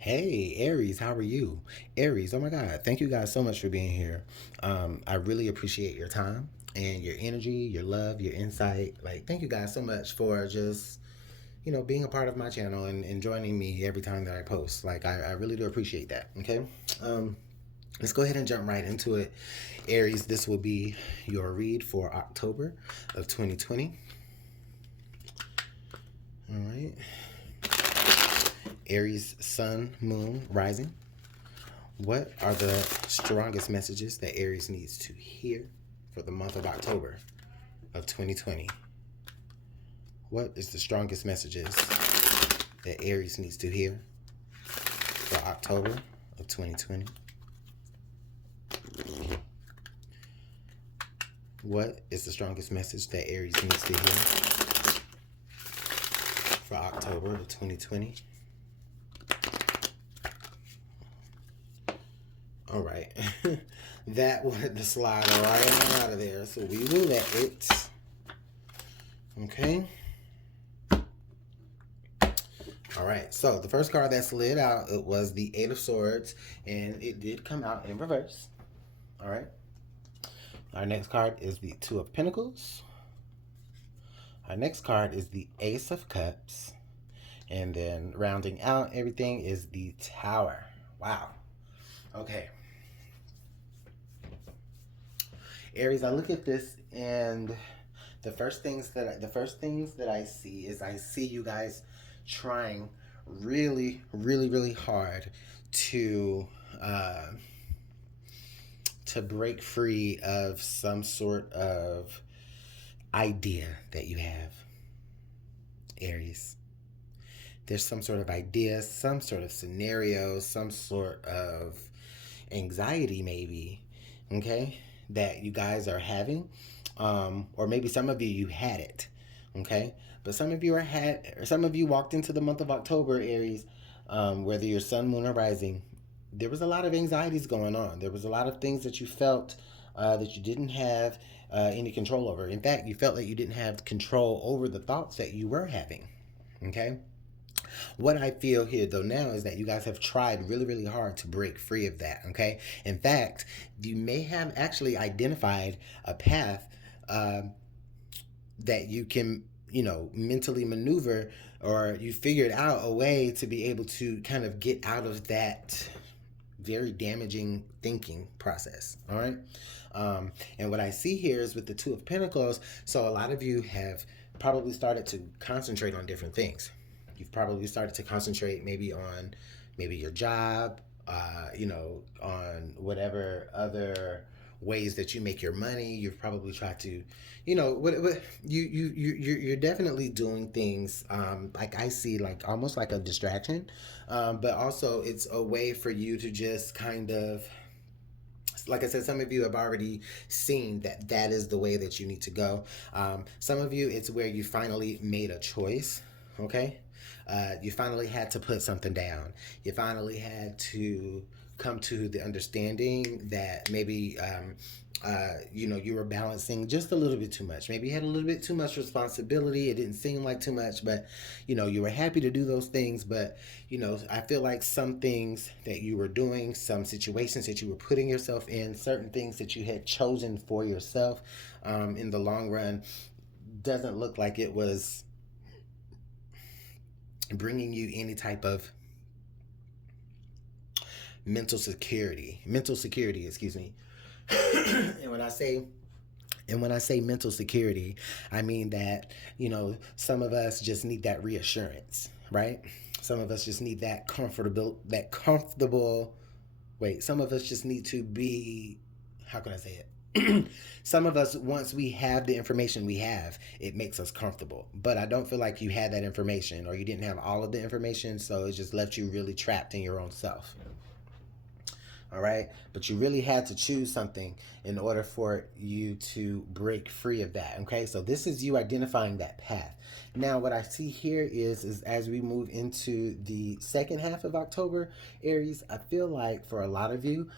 Hey, Aries, how are you? Aries, oh my God, thank you guys so much for being here. I really appreciate your time and your energy, your love, your insight. Like, thank you guys so much for just, being a part of my channel and joining me every time that I post. Like, I really do appreciate that, okay? Um, let's go ahead and jump right into it. Aries, this will be your read for October of 2020. All right. Aries, Sun, Moon, Rising. What are the strongest messages that Aries needs to hear for the month of October of 2020? What is the strongest messages that Aries needs to hear for October of 2020? What is the strongest message that Aries needs to hear for October of 2020? All right. That wanted to slide right on out of there, so we will let it. Okay. All right, so the first card that slid out, it was the Eight of Swords, and it did come out in reverse. All right. Our next card is the Two of Pentacles. Our next card is the Ace of Cups. And then rounding out everything is the Tower. Wow. Okay. Aries, I look at this and the first things that I see is I see you guys trying really, really, really hard to break free of some sort of idea that you have, Aries. There's some sort of idea, some sort of scenario, some sort of anxiety, maybe, okay, that you guys are having. Or maybe some of you had it, okay? But some of you walked into the month of October, Aries, whether you're sun, moon, or rising, there was a lot of anxieties going on. There was a lot of things that you felt that you didn't have any control over. In fact, you felt that you didn't have control over the thoughts that you were having, okay? What I feel here though now is that you guys have tried really, really hard to break free of that, okay? In fact, you may have actually identified a path that you can, mentally maneuver, or you figured out a way to be able to kind of get out of that very damaging thinking process. All right. And what I see here is with the Two of Pentacles, so a lot of you have probably started to concentrate on different things. You've probably started to concentrate maybe your job, on whatever other ways that you make your money. You've probably tried to, you're definitely doing things like I see, like almost like a distraction, but also it's a way for you to just kind of, like I said, some of you have already seen that that is the way that you need to go. Some of you, it's where you finally made a choice, okay? You finally had to put something down. You finally had to come to the understanding that maybe, you were balancing just a little bit too much. Maybe you had a little bit too much responsibility. It didn't seem like too much, but, you were happy to do those things. But, I feel like some things that you were doing, some situations that you were putting yourself in, certain things that you had chosen for yourself in the long run doesn't look like it was bringing you any type of mental security, excuse me. and when I say and when I say mental security, I mean that, some of us just need that reassurance, right? Some of us just need some of us just need to be, how can I say it? Some of us, once we have the information we have, it makes us comfortable. But I don't feel like you had that information, or you didn't have all of the information, so it just left you really trapped in your own self. All right, but you really had to choose something in order for you to break free of that. Okay, so this is you identifying that path. Now what I see here is as we move into the second half of October, Aries, I feel like for a lot of you,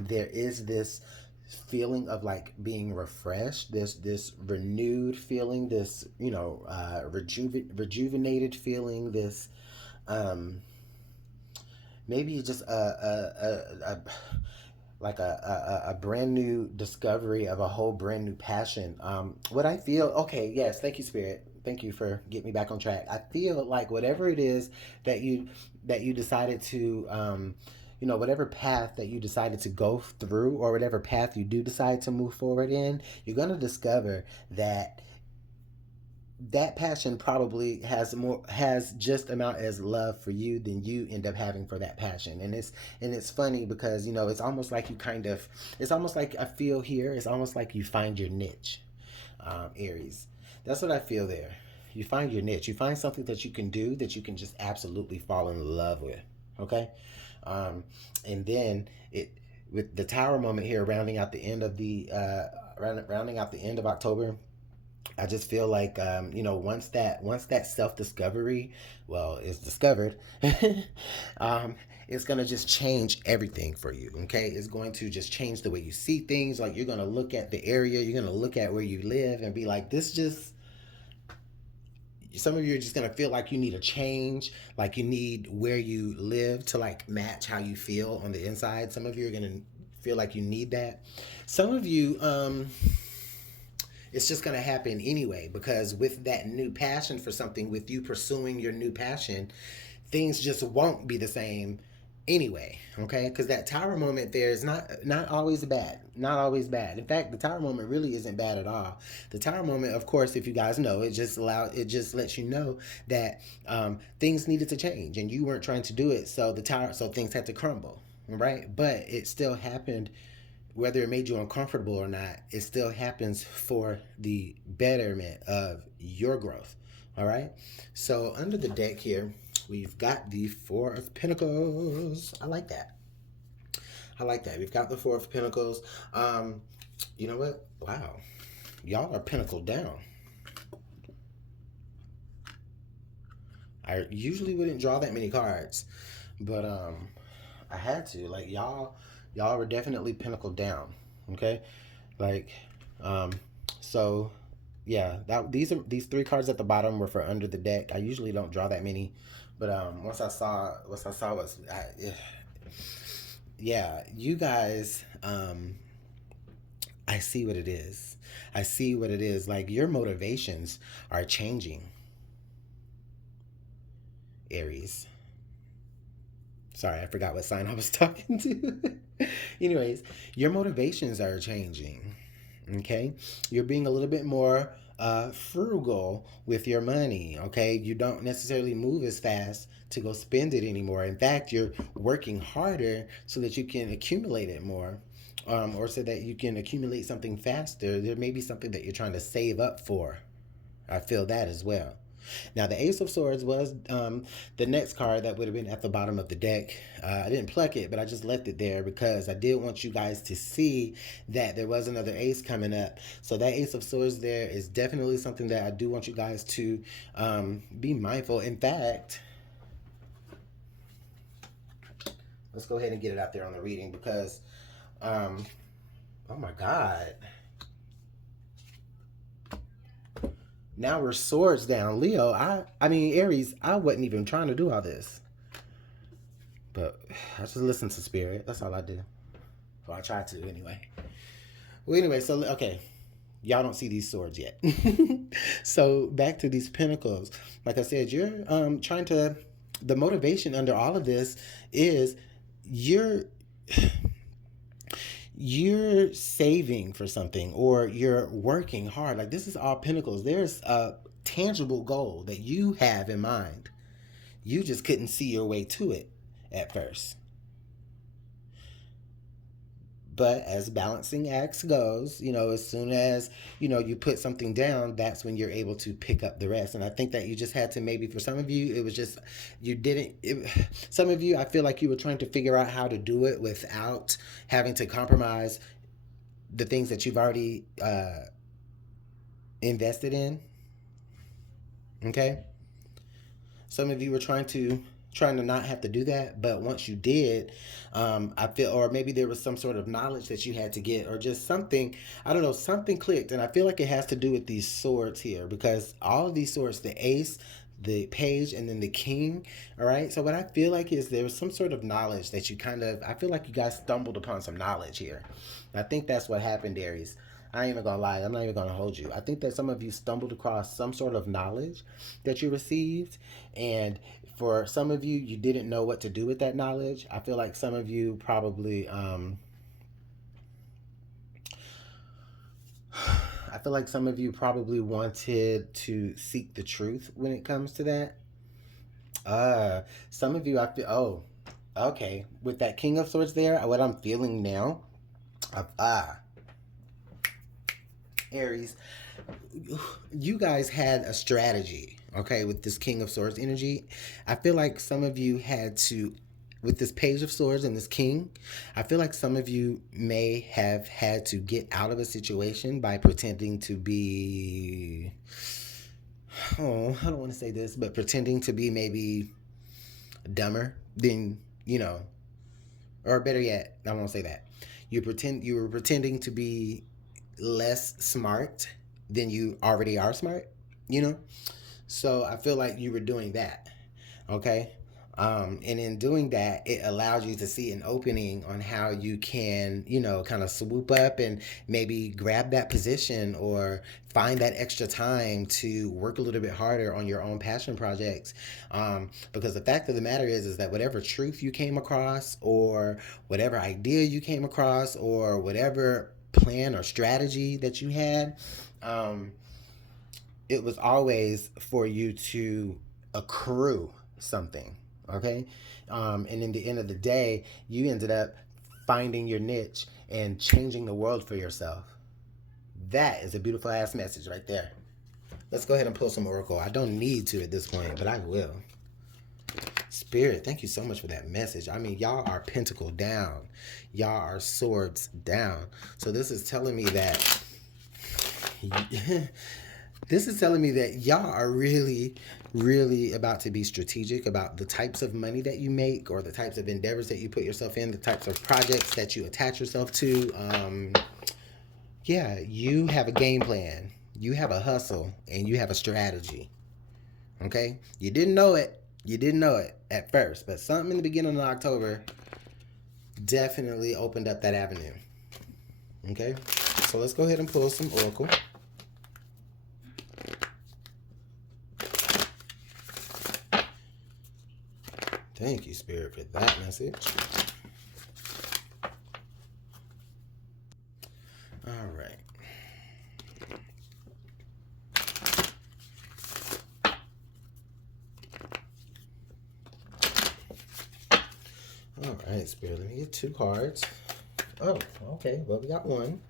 there is this feeling of like being refreshed, this renewed feeling, this rejuvenated feeling, this um maybe just a like a brand new discovery of a whole brand new passion. What I feel, okay, yes, thank you, Spirit. Thank you for getting me back on track. I feel like whatever it is that you decided to, whatever path that you decided to go through, or whatever path you do decide to move forward in, you're gonna discover that that passion probably has just amount as love for you than you end up having for that passion. And it's funny because it's almost like it's almost like I feel here, it's almost like you find your niche. Aries, that's what I feel there. You find your niche, you find something that you can do, that you can just absolutely fall in love with. Okay. And then it with the tower moment here, rounding out the end of the rounding out the end of October. I just feel like once that self discovery, well, is discovered, um, it's gonna just change everything for you. Okay, it's going to just change the way you see things. Like, you're gonna look at the area, you're gonna look at where you live, and be like, this just. Some of you are just gonna feel like you need a change, like you need where you live to like match how you feel on the inside. Some of you are gonna feel like you need that. Some of you, it's just going to happen anyway, because with that new passion for something, with you pursuing your new passion, things just won't be the same anyway. Okay, because that tower moment there is not always bad, not always bad. In fact, the tower moment really isn't bad at all. The tower moment, of course, if you guys know, it just lets you know that things needed to change and you weren't trying to do it, so things had to crumble, right? But it still happened. Whether it made you uncomfortable or not, it still happens for the betterment of your growth. All right. So under the deck here, we've got the Four of Pentacles. I like that. I like that. We've got the Four of Pentacles. You know what? Wow. Y'all are pentacled down. I usually wouldn't draw that many cards, but I had to. Like, y'all were definitely pentacled down. Okay, like, um, so yeah, these three cards at the bottom were for under the deck. I usually don't draw that many, but once I saw was yeah, you guys, I see what it is. I see what it is. Like, your motivations are changing, Aries. Sorry, I forgot what sign I was talking to. Anyways, your motivations are changing. Okay, you're being a little bit more frugal with your money. Okay, you don't necessarily move as fast to go spend it anymore. In fact, you're working harder so that you can accumulate it more, or so that you can accumulate something faster. There may be something that you're trying to save up for. I feel that as well. Now, the Ace of Swords was the next card that would have been at the bottom of the deck. I didn't pluck it, but I just left it there because I did want you guys to see that there was another ace coming up. So that Ace of Swords there is definitely something that I do want you guys to be mindful. In fact, let's go ahead and get it out there on the reading because, oh my God. Now we're swords down. Leo, I mean, Aries, I wasn't even trying to do all this. But I just listen to Spirit. That's all I do. Well, I try to anyway. Well, anyway, so, okay. Y'all don't see these swords yet. So back to these pentacles. Like I said, you're trying to, the motivation under all of this is you're saving for something, or you're working hard. Like, this is all pentacles. There's a tangible goal that you have in mind. You just couldn't see your way to it at first. But as balancing acts goes, as soon as, you put something down, that's when you're able to pick up the rest. And I think that you just had to, maybe for some of you, it was just, you didn't, some of you, I feel like you were trying to figure out how to do it without having to compromise the things that you've already invested in. Okay? Some of you were trying to not have to do that, but once you did, I feel, or maybe there was some sort of knowledge that you had to get, or just something, I don't know, something clicked. And I feel like it has to do with these swords here, because all of these swords, the ace, the page and then the king. All right. So what I feel like is there was some sort of knowledge that you kind of, I feel like you guys stumbled upon some knowledge here. I think that's what happened, Aries. I ain't even gonna lie. I'm not even gonna hold you. I think that some of you stumbled across some sort of knowledge that you received, and for some of you, you didn't know what to do with that knowledge. I feel like some of you probably, I feel like some of you probably wanted to seek the truth when it comes to that. Some of you, I feel, oh, okay. With that King of Swords there, what I'm feeling now, Aries, you guys had a strategy, okay, with this King of Swords energy. I feel like some of you had to, with this Page of Swords and this King, I feel like some of you may have had to get out of a situation by pretending to be, oh, I don't want to say this, but pretending to be maybe dumber than, or better yet, I won't say that. You were pretending to be less smart than you already are smart, you know? So I feel like you were doing that, okay? And in doing that, it allows you to see an opening on how you can, kind of swoop up and maybe grab that position or find that extra time to work a little bit harder on your own passion projects. Because the fact of the matter is that whatever truth you came across or whatever idea you came across or whatever plan or strategy that you had, it was always for you to accrue something, okay? And in the end of the day, you ended up finding your niche and changing the world for yourself. That is a beautiful ass message right there. Let's go ahead and pull some oracle. I don't need to at this point, but I will. Spirit, thank you so much for that message. I mean, y'all are pentacle down. Y'all are swords down. So this is telling me that y'all are really, really about to be strategic about the types of money that you make or the types of endeavors that you put yourself in, the types of projects that you attach yourself to. Yeah, you have a game plan. You have a hustle and you have a strategy. Okay? You didn't know it. You didn't know it at first, but something in the beginning of October definitely opened up that avenue. Okay? So let's go ahead and pull some oracle. Thank you, Spirit, for that message. All right. All right, Spirit, let me get 2 cards. Oh, okay. Well, we got one.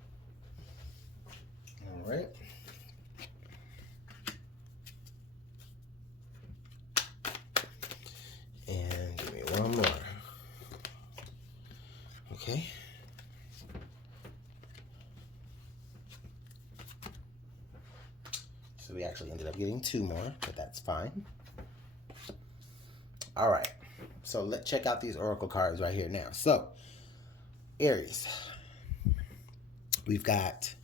All right. And give me one more. Okay. So we actually ended up getting 2 more, but that's fine. All right. So let's check out these oracle cards right here now. So, Aries, we've got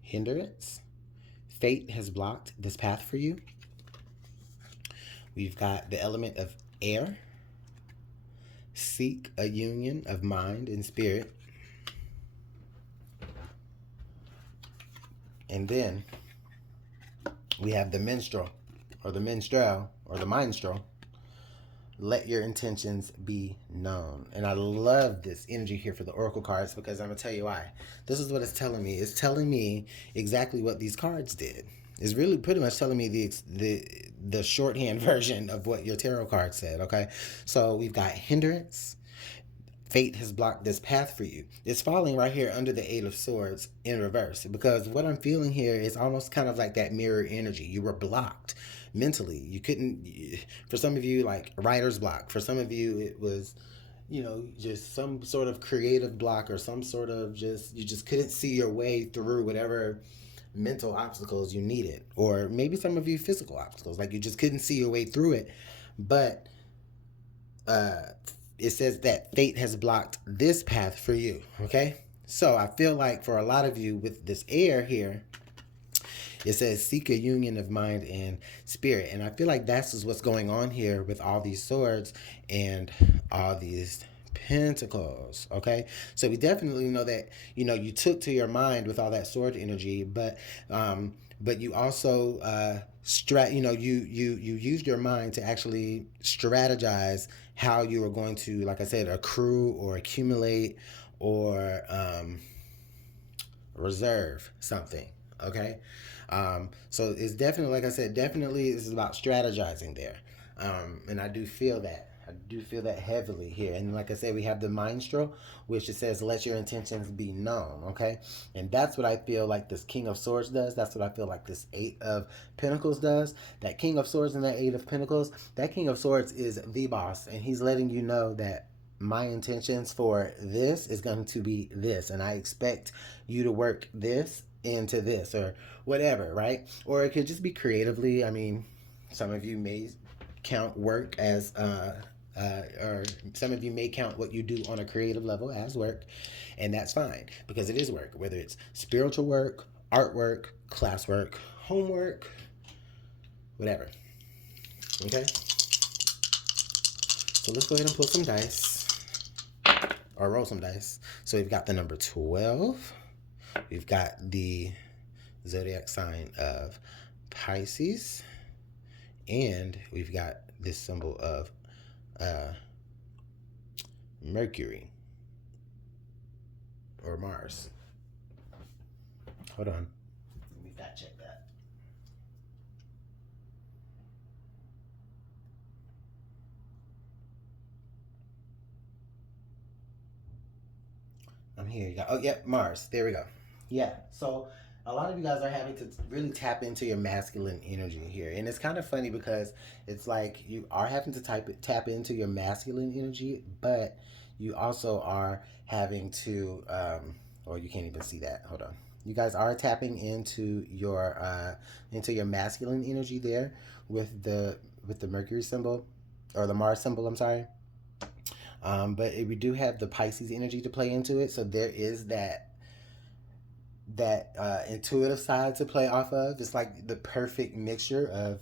hindrance. Fate has blocked this path for you. We've got the element of air. Seek a union of mind and spirit. And then we have the minstrel, or the minstrel, or the minstrel. Let your intentions be known. And I love this energy here for the oracle cards because I'm going to tell you why. This is what it's telling me. It's telling me exactly what these cards did. It's really pretty much telling me the shorthand version of what your tarot card said, okay? So we've got hindrance. Fate has blocked this path for you. It's falling right here under the 8 of Swords in reverse because what I'm feeling here is almost kind of like that mirror energy. You were blocked mentally. You couldn't, for some of you, like writer's block. For some of you, it was, just some sort of creative block or some sort of you just couldn't see your way through whatever mental obstacles you needed. Or maybe some of you physical obstacles, like you just couldn't see your way through it. But it says that fate has blocked this path for you, okay? So I feel like for a lot of you with this air here, It says seek a union of mind and spirit. And I feel like that's just what's going on here with all these swords and all these pentacles. Okay, so we definitely know that, you know, you took to your mind with all that sword energy, but you also you used your mind to actually strategize how you were going to, like I said, accrue or accumulate or reserve something. Okay, so it's definitely, like I said, definitely this is about strategizing there. And I do feel that. I do feel that heavily here. And like I said, we have the minstrel, which it says, let your intentions be known. Okay. And that's what I feel like this King of Swords does. That's what I feel like this Eight of Pentacles does. That King of Swords and that Eight of Pentacles, that King of Swords is the boss. And he's letting you know that my intentions for this is going to be this. And I expect you to work this into this or whatever, right? Or it could just be creatively. I mean, some of you may count work as or some of you may count what you do on a creative level as work, and that's fine because it is work, whether it's spiritual work, artwork, classwork, homework, whatever. Okay, so let's go ahead and pull some dice or roll some dice. So we've got the number 12, we've got the zodiac sign of Pisces, and we've got this symbol of Mercury or Mars. Hold on. Let me fact check that. I'm here. You got, oh, yep, Mars. There we go. Yeah. So a lot of you guys are having to really tap into your masculine energy here. And it's kind of funny because it's like you are having to tap into your masculine energy, but you also are having to, or you can't even see that. Hold on. You guys are tapping into your masculine energy there with the Mercury symbol or the Mars symbol. I'm sorry. But we do have the Pisces energy to play into it, so there is that intuitive side to play off of. It's like the perfect mixture of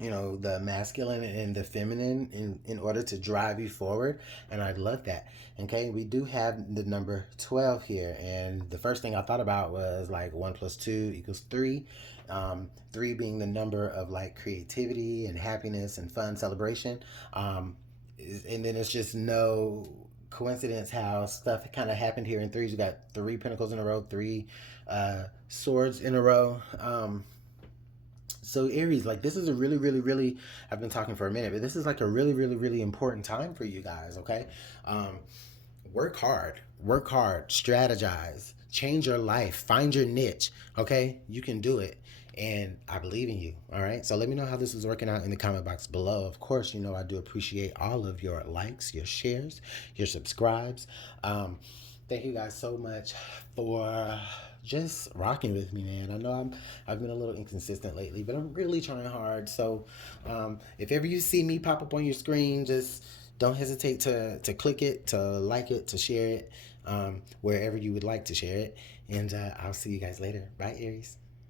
the masculine and the feminine in order to drive you forward, and I love that. Okay, we do have the number 12 here, and the first thing I thought about was like 1 + 2 = 3. 3 being the number of like creativity and happiness and fun celebration. And then it's just no coincidence how stuff kind of happened here in threes. You got 3 pentacles in a row, 3 swords in a row. So Aries, like this is a really, really, really, I've been talking for a minute, but this is like a really, really, really important time for you guys. Okay. Work hard, strategize, change your life, find your niche. Okay. You can do it. And I believe in you. All right. So let me know how this is working out in the comment box below. Of course, you know, I do appreciate all of your likes, your shares, your subscribes. Thank you guys so much for just rocking with me, man. I know I've been a little inconsistent lately, but I'm really trying hard. So if ever you see me pop up on your screen, just don't hesitate to click it, to like it, to share it, wherever you would like to share it. And I'll see you guys later. Bye, Aries.